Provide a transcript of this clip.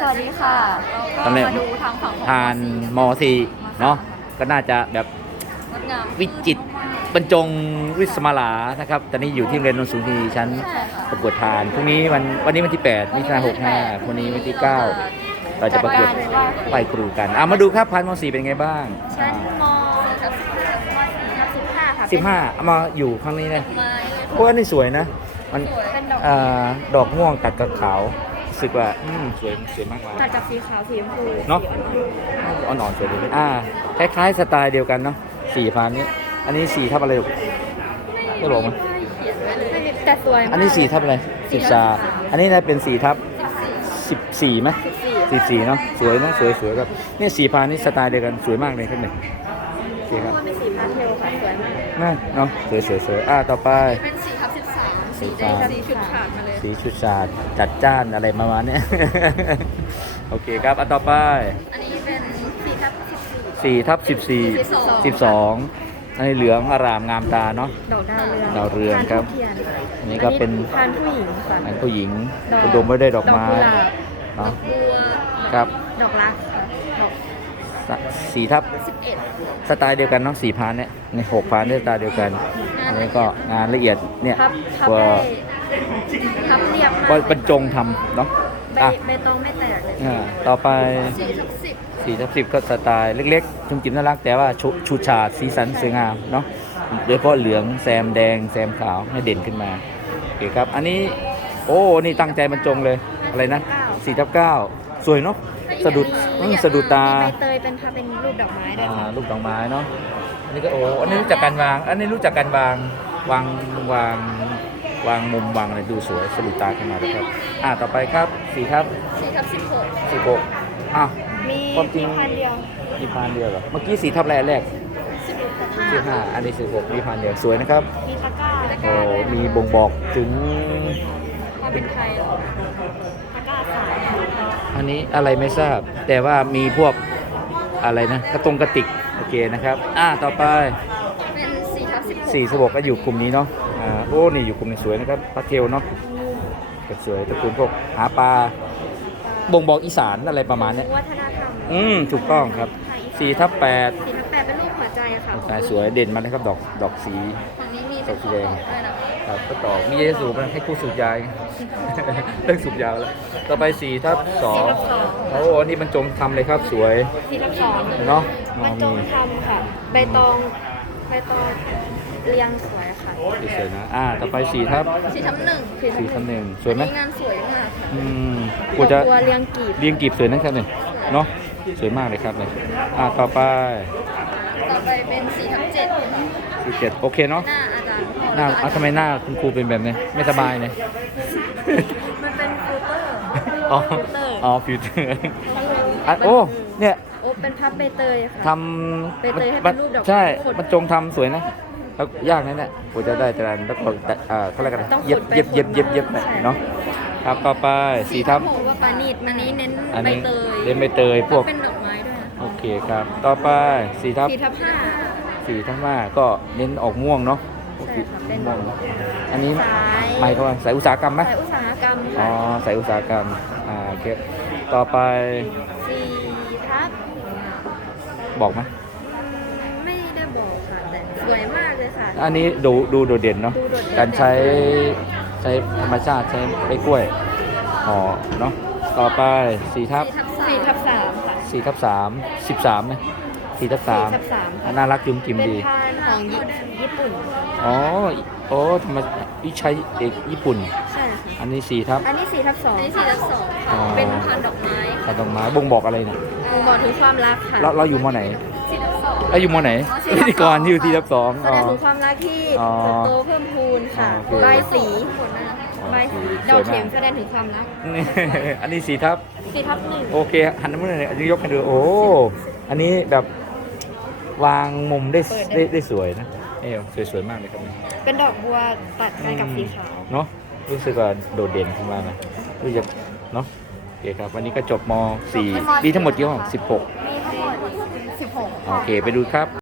สวัสดีค่ะตอนแรกมาดูทางฝั่งของทานมสี่เนาะก็น่าจะแบบงดงามวิจิตรบรรจงวิสมาลานะครับ ตอนนี้อยู่ที่โรงเรียนนนทสูงทีชั้นใช่ค่ะประกวดทานพรุ่งนี้วันวันนี้วันที่8มิถุนายน65พรุ่งนี้วันที่ 9 เราจะประกวดไหว้ครูกันอะมาดูครับพันมสี่เป็นไงบ้างชั้นมครับสิบห้าค่ะ15เอามาอยู่ข้างนี้เลยเป็นไม้เลยเพราะว่านี่สวยนะ มันเป็นดอกอ่าดอกม่วงตัดกับขาวรู้ สึกว่าอืมสวยสวยมากมายตัดกับสีขาวสีชมพูเนาะอ่อนๆสวยดีอ่าคล้ายๆสไตล์เดียวกันเนาะสี่พันนี้ อันนี้สี่ทับอะไรลูกไม่บอกมั้ยเขียนไว้เลยไม่มีแต่สวยมากอันนี้สี่ทับอะไรสิบสาอันนี้น่าเป็นสี่ทับสิบสี่ไหม สิบสี่สิบสี่เนาะสวยนะสวยสวยครับเนี่ยสี่พันนี่สไตล์เดียวกันสวยมากเลยครับเนี่ยโอเคครับว่าเป็นสีพาสเทลค่ะสวยมากน่าเนาะสวยสวยสวยอ่าต่อไป เป็น สีทับสิบสามสีสีฟ้าแดงสีชุดขาดมาเลย สีชุดชาดจัดจ้านอะไรประมาณเนี้ย โอเคครับอะต่อไปอันนี้เป็นสีทับสิบสี่สี่ทับสิบสี่สิบสองสิบสองอันนี้เหลืองอารามงามตาเนาะ ดอกดาวเรืองดาวเรืองครับทานทูเทียนอันนี้ก็เป็น ทานผู้หญิงค่ะ อันผู้หญิงดอก อุดมไปด้วยดอกไม้ดอกกุหลาบเนาะบัวครับ ดอกรักค่ะดอก สสี่ทับสิบเอ็ดสไตล์เดียวกันเนาะสี่พันเนี่ยในหกพันด้วยสไตล์เดียวกันอันนี้ก็งานละเอียดเนี่ยพับพับก็ได้พับเรียบมากบรรจงทำเนาะใบอะใบตองไม่แตกเลยอ่าต่อไปสี่ทับสิบสี่ทับสิบก็สไตล์เล็กๆจุ่มจิ๋มน่ารักแต่ว่าชุชูชาดสีสันสวยงามเนาะโดยเฉพาะเหลืองแซมแดงแซมขาวให้เด่นขึ้นมาโอเคครับ อันนี้โอ้นี่ตั้งใจบรรจงเลยอะไรนะสี่ทับเก้าสวยเนาะสะดุด อืมสะดุดตา มีใบเตยเป็นพับเป็นรูปดอกไม้ด้วยอ่าค่ะลูกดอกไม้เนาะอันนี้ก็โอ้อันนี้รู้จักการวาง อันนี้รู้จักการวางวางวางวางมุมวางอะไรดูสวยสะดุดตาขึ้นมาเลยครับ อ่าต่อไปครับสี่ครับสี่ทับสิบหกสิบหกอะ มีความจริง พันเดียวมีพานเดียวเหรอเมื่อกี้สี่ทับแรกแรกสิบหกห้าสิบห้าอันนี้สิบหกมีพานเดียวสวยนะครับมีตะกร้าตะกโอ้ร้ามีบ่งบอกถึงว่าเป็นใครเหรอตะกร้าสาม อันนี้อะไรไม่ทราบ แต่ว่ามีพวกอะไรนะกระตรงกระติกโอเคนะครับ อ่าต่อไปเป็นสี่ทับสิบหกสี่สิบหกก็อยู่กลุ่มนี้เนาะอ่าโอ้นี่อยู่กลุ่มนี้สวยนะครับปลาเทลเนาะก็สวยตระกูลพวกหาปลาบ่งบอกอีสานอะไรประมาณเนี้ยวัฒนธรรมอืมถูกต้องครับสี่ทับแปดสี่ทับแปดเป็นรูปหัวใจอะค่ะสายสวยเด่นมาเลยครับดอกดอกสีฝั่งนี้มีเป็นสีข้อแดต่งอด้วยนะคะ ครับก็ต่อมีเยสูบให้คู่สูบยายเรื่องสูบยาวแล้วต่อไปสี่ทับสองสี่ทับสองโอ้อันนี้บรรจงทำเลยครับสวยสี่ทับสองเนาะบรรจงทำค่ะ ใบตองใบตองเรียงสวยค่ะสวยนะอ่าต่อไปสี่ทับสี่ทับหนึ่งสี่ทับหนึ่งสวยไหมอันนี้งานสวยมากค่ะอืมกูจะบัวเรียงกีบเรียงกีบสวยนะครับเนี่ยเนาะสวยมากเลยครับเลยอ่าต่อไป ต่อไปเป็นสี่ทับเจ็ดค่ะสิบเจ็ดโอเคเนาะหน้าอาจารย์หน้าอะทำไมหน้าคุณครูเป็นแบบนี้ไม่สบายเนี่ยมันเป็นฟิลเตอร์อ๋อฟิลเตอร์อ๋อฟิวเตอร์อะโอ้เนี่ยโอ้เป็นพับใบเตยค่ะทใบเตยให้ำเป็นรูปดอกไม้ใช่ขดมันจงทำสวยนะแล้วยากนะเนี่ยกูจะได้แต่ละแล้วก็แต่อ่าเขาเรียกอะไรต้องเย็บขุดไปเย็บเย็บขุดมาเย็บเย็บใช่เนาะครับต่อไปสี่ทับหกว่าปานีดมันนี้เน้นอันใบนี้เตยเล่นใบเตยพวกเป็นดอกไม้ด้วยนะโอ เคครับ ต่อไปสี่ทับสี่ทับห้าสี่ทับห้าก็เน้นออกม่วงเนาะใช่ค่ะเป็นม่วงอันนี้สายไม่เขาว่าสายอุตสาหกรรมไหมสายอุตสาหกรรมอ๋อค่ะสายอุตสาหกรรมอ่าโอเคต่อไปสี่ทับบอกไหมไม่ได้บอกค่ะแต่สวยมากเลยค่ะ อันนี้ดูดูโดดเด่นเนาะดูโดดเด่น การใช้ใช้ธรรมชาติใช้ใบกล้วยห่อเนาะต่อไปสี่ทับสี่ทับสามค่ะ สี่ทับสามสิบสามไหมสี่ทับสามสี่ทับสามค่ะน่ารักจุ้มจิมเป็นดี พานของญี่ปุ่น อ๋อโอ้ธรรมวิชัยเอกญี่ปุ่น ใช่ค่ะ อันนี้สี่ทับอันนี้สี่ทับสองอันนี้สี่ทับสองอ๋ค่ะอเป็นพันดอกไม้ขัดดอกไม้บ่งบอกอะไรเนี่ยบอกถึงความรักค่ะ เราเราอยู่มอไหนสี่ทับสอง เราอยู่มอไหนอ๋อสี่ทับสอง พิธีกรที่อยู่ที่ทับสองแสดงถึงความรักที่อ๋อเติบโตเพิ่มพูนค่ะ โอเค ใบสีใบโอเคด อกสวยมากเข็มแสดงถึงความรักนี่อันนี้สี่ทับสี่ทับหนึ่งโอเคหันมาหน่อยอันนี้ยกให้ดูโอ้อันนี้แบบวางมุมได้ได้ได้สวยนะเอ้สวยสวยๆมากเลยครับเนี่ยเป็นดอกบัวตัดกันกับสีขาวเนาะรู้สึกว่าโดดเด่นขึ้นมานะรู้จักเนาะโอเคครับวันนี้ก็จบม .4 มีทั้งหมดกี่ห้อง16 มีทั้งหมดสิบหกโอเคไปดูครับ